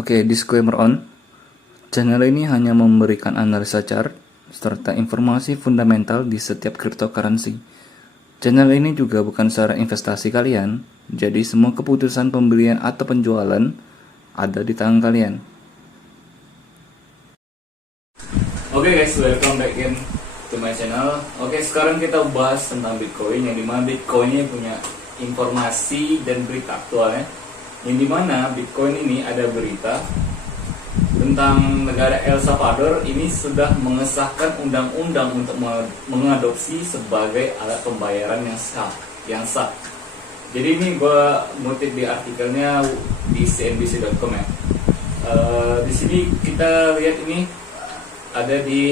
Oke, disclaimer on. Channel ini hanya memberikan analisa chart serta informasi fundamental di setiap cryptocurrency. Channel ini juga bukan saran investasi kalian, jadi semua keputusan pembelian atau penjualan ada di tangan kalian. Oke guys, welcome back again to my channel. Oke, sekarang kita bahas tentang Bitcoin, yang dimana Bitcoin ini punya informasi dan berita aktualnya. Yang dimana Bitcoin ini ada berita tentang negara El Salvador ini sudah mengesahkan undang-undang untuk mengadopsi sebagai alat pembayaran yang sah. Jadi ini gue ngutip di artikelnya di cnbc.com ya. Di sini kita lihat ini ada di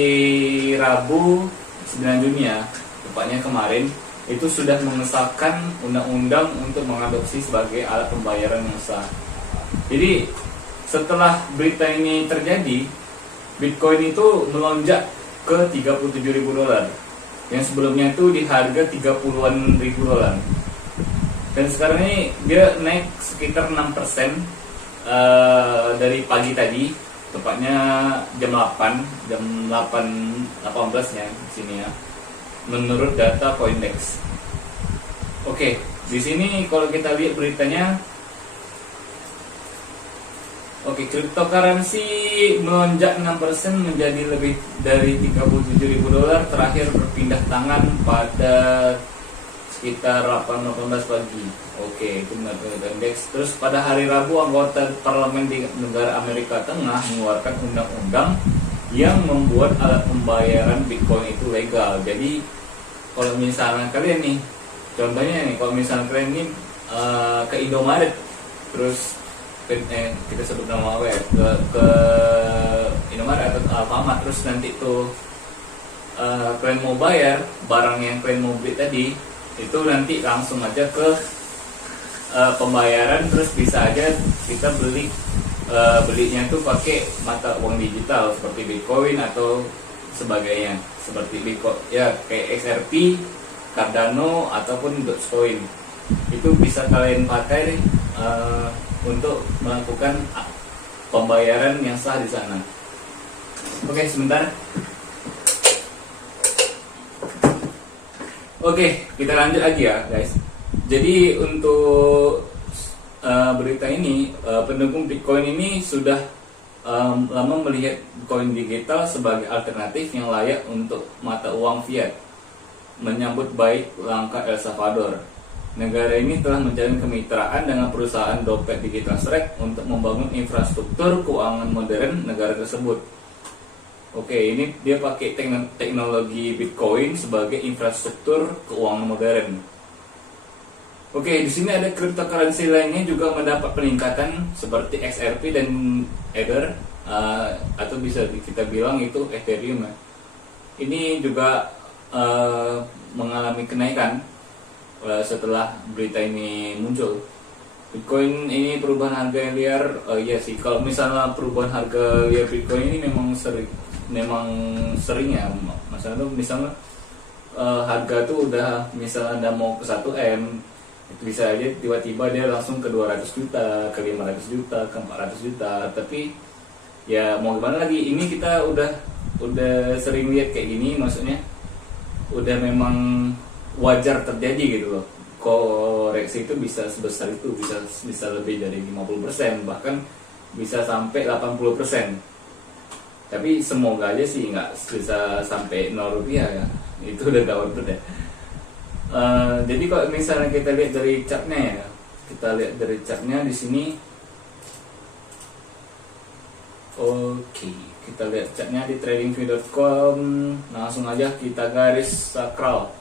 Rabu 9 Juni ya, tepatnya kemarin. Itu sudah mengesahkan undang-undang untuk mengadopsi sebagai alat pembayaran yang sah. Jadi setelah berita ini terjadi, Bitcoin itu melonjak ke $37.000, yang sebelumnya itu di harga 30-an ribu dolar. Dan sekarang ini dia naik sekitar 6% dari pagi tadi, tepatnya jam 8:18 ya di sini ya, menurut data Coindex. Oke, di sini kalau kita lihat beritanya, cryptocurrency melonjak 6% menjadi lebih dari $37.000 terakhir berpindah tangan pada sekitar 8:18 pagi. Oke, itu menurut Coindex. Terus pada hari Rabu, anggota parlemen di negara Amerika Tengah mengeluarkan undang-undang yang membuat alat pembayaran Bitcoin itu legal. Jadi kalau misalnya kalian nih, contohnya nih, kalau misalnya kalian nih ke Indomaret, terus kita sebut nama apa ya, ke Indomaret atau Alfamart, terus nanti tuh kalian mau bayar barang yang kalian mau beli tadi, itu nanti langsung aja ke pembayaran, terus bisa aja kita belinya tuh pakai mata uang digital seperti Bitcoin atau sebagainya, seperti Bitcoin ya, kayak XRP, Cardano ataupun Dogecoin. Itu bisa kalian pakai untuk melakukan pembayaran yang sah di sana. Oke, sebentar. Oke, kita lanjut lagi ya guys. Jadi untuk berita ini, pendukung Bitcoin ini sudah lama melihat koin digital sebagai alternatif yang layak untuk mata uang fiat. Menyambut baik langkah El Salvador, negara ini telah menjalin kemitraan dengan perusahaan dompet digital Strike untuk membangun infrastruktur keuangan modern negara tersebut. Oke, ini dia pakai teknologi Bitcoin sebagai infrastruktur keuangan modern. Oke, di sini ada cryptocurrency lainnya juga mendapat peningkatan seperti XRP dan Ether, atau bisa kita bilang itu Ethereum ya. Ini juga mengalami kenaikan setelah berita ini muncul. Bitcoin ini perubahan harga yang liar, ya sih, kalau misalnya perubahan harga liar Bitcoin ini memang sering ya. Misalnya harga tuh udah misalnya mau ke 1M, itu bisa aja tiba-tiba dia langsung ke 200 juta, ke 500 juta, ke 400 juta. Tapi ya mau gimana lagi, ini kita udah sering lihat kayak gini, maksudnya udah memang wajar terjadi gitu loh. Koreksi itu bisa sebesar itu, bisa lebih dari 50%, bahkan bisa sampai 80%. Tapi semoga aja sih nggak bisa sampai 0 rupiah ya, itu udah gawat banget ya. Jadi kalau misalnya kita lihat dari chartnya ya, di sini. Oke, kita lihat chartnya di tradingview.com. Langsung aja kita garis sakral.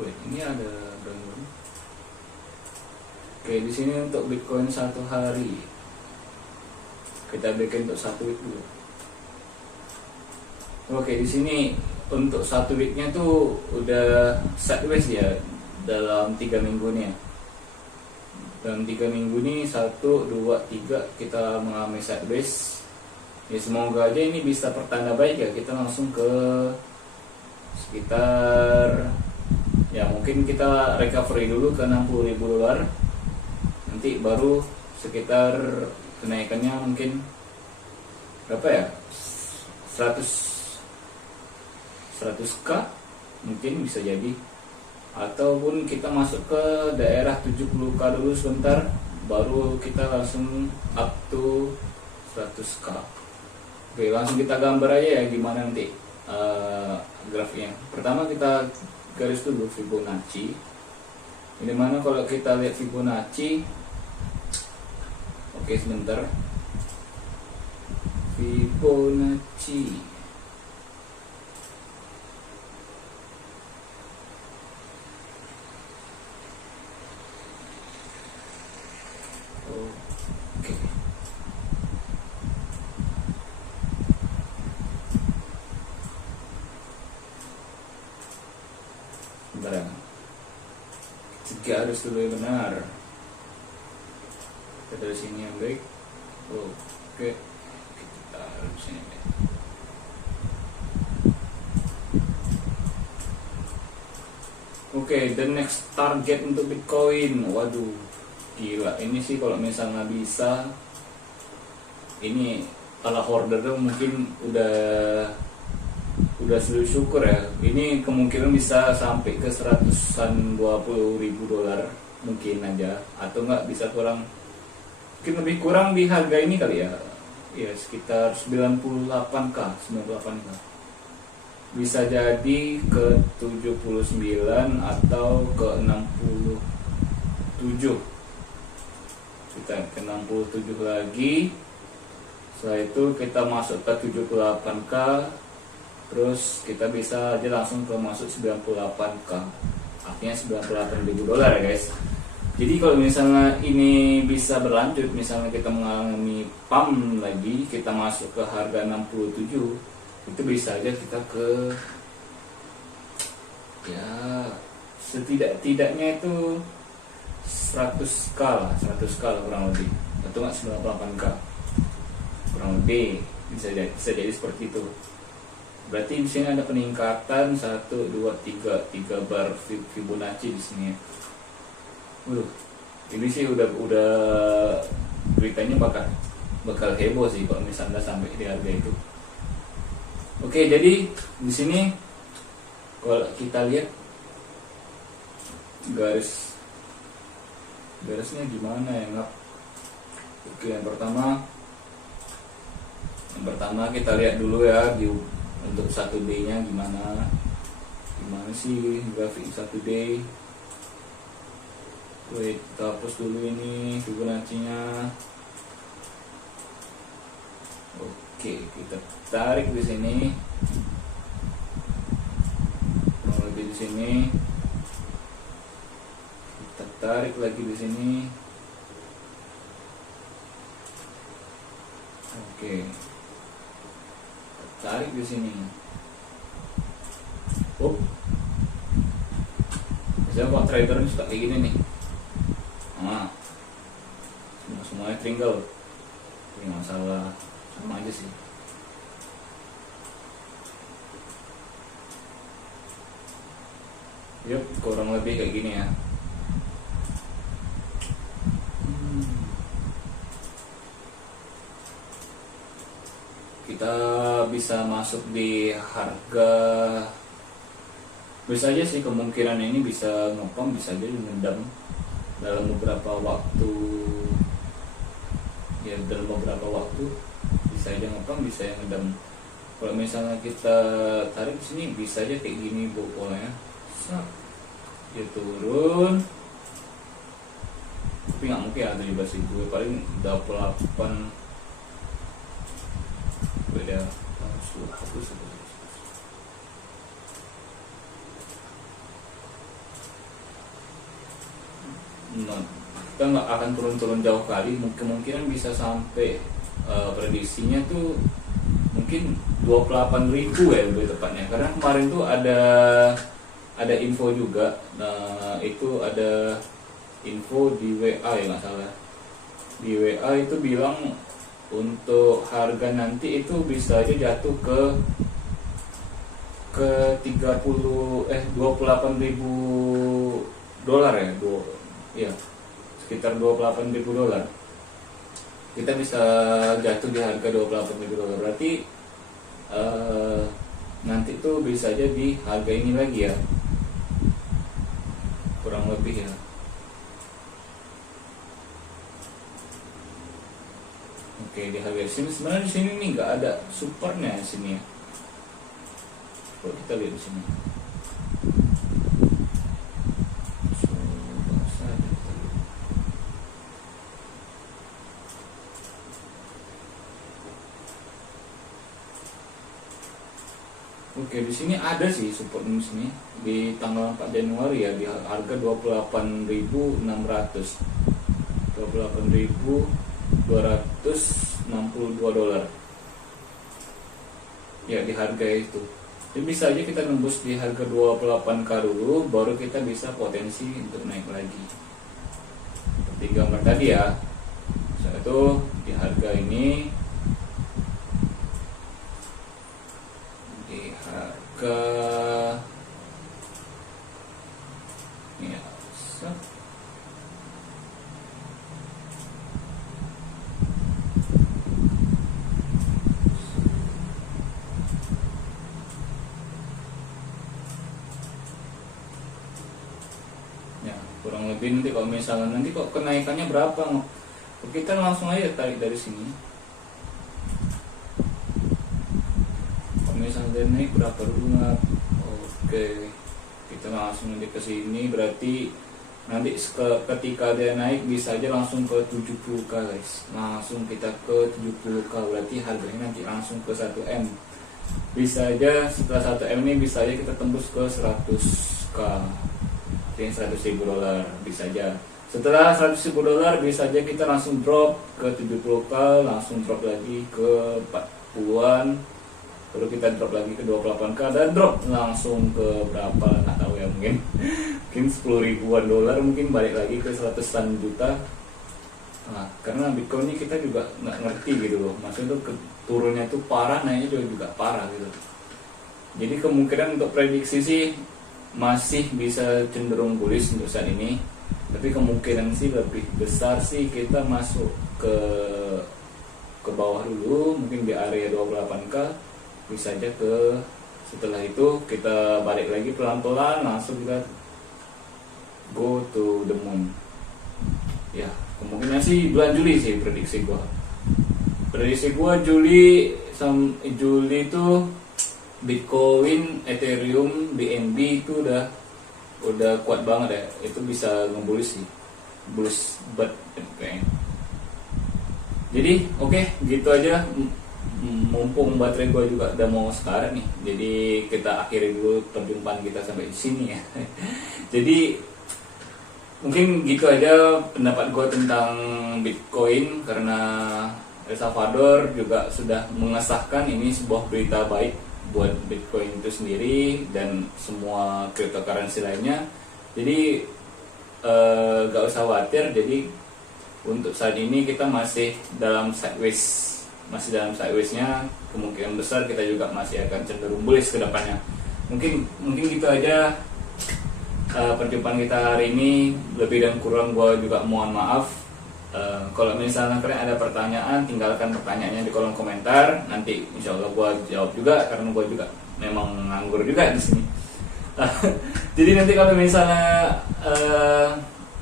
Wait, ini ada gangguan. Oke, di sini untuk Bitcoin 1 hari. Kita bikin untuk 1 week dulu. Oke, di sini untuk 1 weeknya tuh udah sideways ya dalam 3 minggu nih ya. Dalam 3 minggu nih 1, 2, 3 kita mengalami sideways. Ya semoga aja ini bisa pertanda baik ya. Kita langsung ke sekitar Ya mungkin kita recovery dulu ke 60.000 dolar, nanti baru sekitar kenaikannya mungkin berapa ya, 100k mungkin bisa jadi, ataupun kita masuk ke daerah 70k dulu sebentar, baru kita langsung up to 100k. Oke, langsung kita gambar aja ya gimana nanti grafiknya. Pertama kita garis dulu Fibonacci. Ini mana kalau kita lihat Fibonacci, oke sebentar, Fibonacci. Oke. Sebentar ya. Jika harus dulu yang benar. Kita dari sini yang baik. Oke. Kita harus sini. Oke, the next target untuk Bitcoin. Waduh, gila. Ini sih kalau misalnya bisa, ini kalau hoarder tuh mungkin udah sujud syukur ya. Ini kemungkinan bisa sampai ke 120.000 dolar mungkin aja, atau enggak bisa kurang, mungkin lebih kurang di harga ini kali ya. Ya sekitar 98k. Bisa jadi ke 79 atau ke 67. Kita ke 67 lagi. Setelah itu kita masuk ke 78k. Terus kita bisa aja langsung ke masuk 98k. Artinya 98.000 dolar ya guys. Jadi kalau misalnya ini bisa berlanjut, misalnya kita mengalami pump lagi, kita masuk ke harga 67, itu bisa aja kita ke, ya setidak-tidaknya itu 100k lah kurang lebih, atau nggak 98k kurang lebih, bisa jadi seperti itu. Berarti di sini ada peningkatan 1, 2, 3 bar Fibonacci di sini. Ini sih udah beritanya bakal heboh sih kalau misalnya sampai di harga itu. Oke, jadi di sini kalau kita lihat garisnya gimana ya, Ngap? Oke, yang pertama kita lihat dulu ya untuk 1D-nya gimana sih grafik 1D. Wait, kita hapus dulu ini Fibonacci-nya. Oke, kita tarik di sini. Kurang lebih di sini. Kita tarik lagi di sini. Oke. Tarik di sini. Biasanya kok trader suka kayak gini nih. Nah, semuanya tringle. Ini masalah, sama aja sih. Yuk, kurang lebih kayak gini ya. Kita bisa masuk di harga, bisa aja sih kemungkinan ini bisa ngepom, bisa aja ngedam dalam beberapa waktu. Ya dalam beberapa waktu bisa aja ngepom, bisa yang ngedam. Kalau misalnya kita tarik di sini bisa aja kayak gini polanya. Dia turun, tapi nggak mungkin ada 17.000, paling 28. Beda hapus. Nah, kita nggak akan turun jauh kali, kemungkinan bisa sampai prediksinya tuh mungkin 28.000 ya lebih tepatnya, karena kemarin tuh ada info juga. Nah, itu ada info di WA ya nggak salah, di WA itu bilang untuk harga nanti itu bisa aja jatuh ke ke 28.000 dolar ya, ya sekitar 28.000 dolar. Kita bisa jatuh di harga 28.000 dolar. Berarti nanti tuh bisa aja di harga ini lagi ya, kurang lebih ya. Oke, di harga sini sebenarnya di sini nih nggak ada supportnya di sini ya. Kalau kita lihat di sini. Coba saja kita lihat. Oke, di sini ada sih support di sini di tanggal 4 Januari ya, di harga 28.600. 28.262 dolar. Ya, di harga itu. Jadi bisa aja kita nembus di harga 28k dulu, baru kita bisa potensi untuk naik lagi. Seperti gambar tadi ya. Setelah itu di harga ini, di harga ya, kurang lebih nanti kalau misalnya nanti kok kenaikannya berapa, kita langsung aja tarik dari sini. Kalau misalnya dia naik berapa dulu nggak? Oke, kita langsung nanti ke sini. Berarti nanti ketika dia naik bisa aja langsung ke 70k guys. Langsung kita ke 70k, berarti harganya nanti langsung ke 1M. Bisa aja setelah 1M ini bisa aja kita tembus ke 100k, 100.000 dolar bisa aja. Setelah 100.000 dolar bisa aja kita langsung drop ke 70k, langsung drop lagi ke 40-an, baru kita drop lagi ke 28k dan drop langsung ke berapa nggak tahu ya, mungkin 10 ribuan dolar, mungkin balik lagi ke 100-an juta. Nah, karena Bitcoin ini kita juga nggak ngerti gitu loh, maksudnya tuh turunnya tuh parah, naiknya juga parah gitu. Jadi kemungkinan untuk prediksi sih masih bisa cenderung bullish untuk saat ini, tapi kemungkinan sih lebih besar sih kita masuk ke bawah dulu, mungkin di area 28k, bisa aja ke setelah itu kita balik lagi pelan-pelan, langsung kita go to the moon ya. Kemungkinan sih bulan Juli sih prediksi gua Juli itu Bitcoin, Ethereum, BNB itu udah kuat banget ya, itu bisa ngebullish sih, bullish banget kayaknya. Jadi oke, gitu aja, mumpung baterai gue juga udah mau sekarat nih, jadi kita akhiri dulu perjumpaan kita sampai di sini ya. Jadi mungkin gitu aja pendapat gue tentang Bitcoin, karena El Salvador juga sudah mengesahkan ini sebuah berita baik buat Bitcoin itu sendiri dan semua cryptocurrency lainnya. Jadi gak usah khawatir. Jadi untuk saat ini kita masih dalam sideways-nya, kemungkinan besar kita juga masih akan cenderung bullish ke depannya. Mungkin gitu aja perjumpaan kita hari ini. Lebih dan kurang gua juga mohon maaf. Kalau misalnya kalian ada pertanyaan, tinggalkan pertanyaannya di kolom komentar. Nanti insya Allah gue jawab juga, karena gue juga memang nganggur juga di sini. Jadi nanti kalau misalnya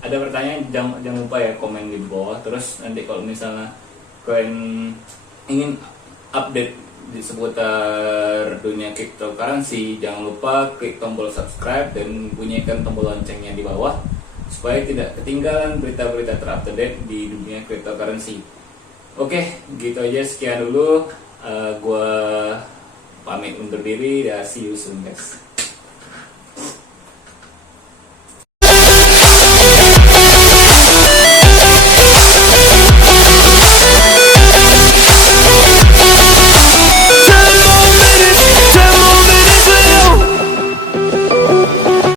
ada pertanyaan, jangan lupa ya komen di bawah. Terus nanti kalau misalnya kalian ingin update di seputar dunia cryptocurrency, jangan lupa klik tombol subscribe dan bunyikan tombol loncengnya di bawah, supaya tidak ketinggalan berita-berita terupdate di dunia cryptocurrency. Oke, gitu aja, sekian dulu. Gua pamit undur diri, dan see you soon guys.